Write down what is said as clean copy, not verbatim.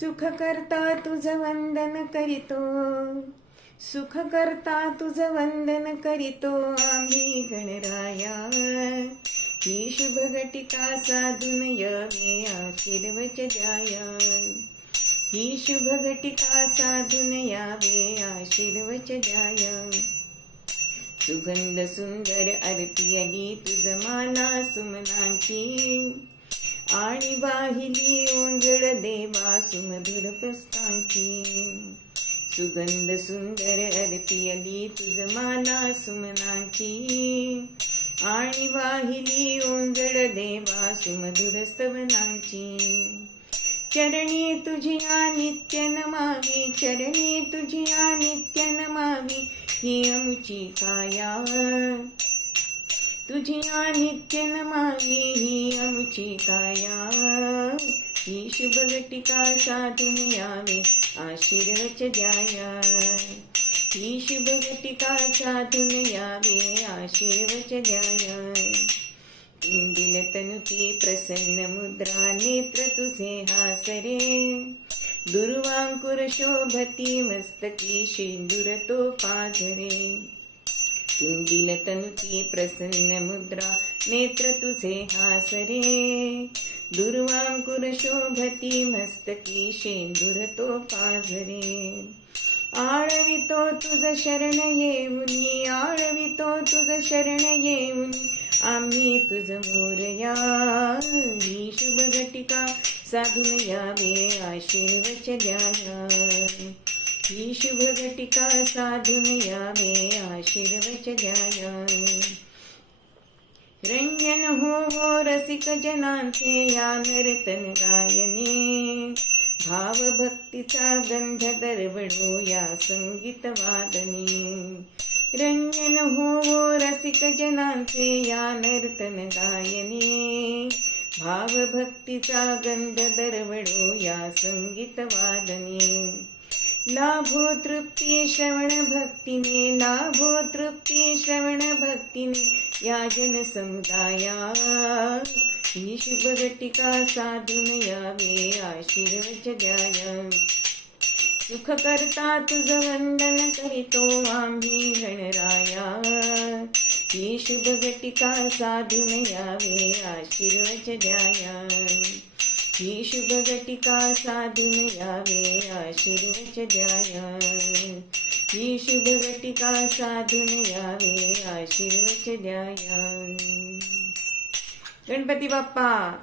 सुख करता तुझं वंदन करीतो, सुख करता तुझं वंदन करीतो आम्ही गणराया. ही शुभ घटिका साधून यावे आशीर्वच द्याया. ही शुभ घटिका साधून यावे आशीर्वच द्याया. सुगंध सुंदर आरती आली तुझ माला सुमनाची, आणि वाहिली ओंजळ देवा सुमधुर प्रस्तांची. सुगंध सुंदर आरती आली तुझ माला सुमनाची, आणि वाहिली ओंजळ देवा सुमधुर स्तवनांची. चरणी तुझिया नित्य नमावी, चरणी तुझिया नित्य नमावी ही अमुची काया. तुझिया नित्य नमावी ही अमुची काया. ही शुभ घटिका साधून यावे आशीर्वच द्याया. ही शुभ घटिका साधून यावे आशीर्वच द्याया. इंदिल तनुती प्रसन्न मुद्रा नेत्र तुझे हासरे, दुर्वांकुर शोभती मस्तकी शेंदूर तो पाझरे. इंदिल तनुती प्रसन्न मुद्रा नेत्र तुझे हासरे, दुर्वांकुर शोभती मस्तकी शेंदूर तो पाझरे. आळवितो तुझ शरण येऊनी, आळवितो तुझ शरण येऊनी आम्ही तुझ मोरया. ही शुभ घटिका साधून यावे आशीर्वच द्याया. ही शुभ घटिका साधून यावे आशीर्वच द्याया. रंजन हो रसिक जनांचे या नर्तन गायने, भाव भक्तीचा गंध दरवळो या संगीत वादने. रंजन हो रसिक जनांचे या नर्तन गायने, भाव भक्तीचा गंध दरवळो या संगीत वादने. लाभो तृप्ती श्रवण भक्तीने, लाभो तृप्ती श्रवण भक्तीने या जन समुदाया. ही शुभ घटिका साधून यावे आशीर्वच द्याया. सुख करता तुझ वंदन करीतो आम्ही गणराया. ही शुभ घटिका साधून यावे आशीर्वच द्याया. ही शुभ घटिका साधून यावे आशीर्वच द्याया. ही शुभ घटिका साधून यावे आशीर्वच द्याया. गणपती बाप्पा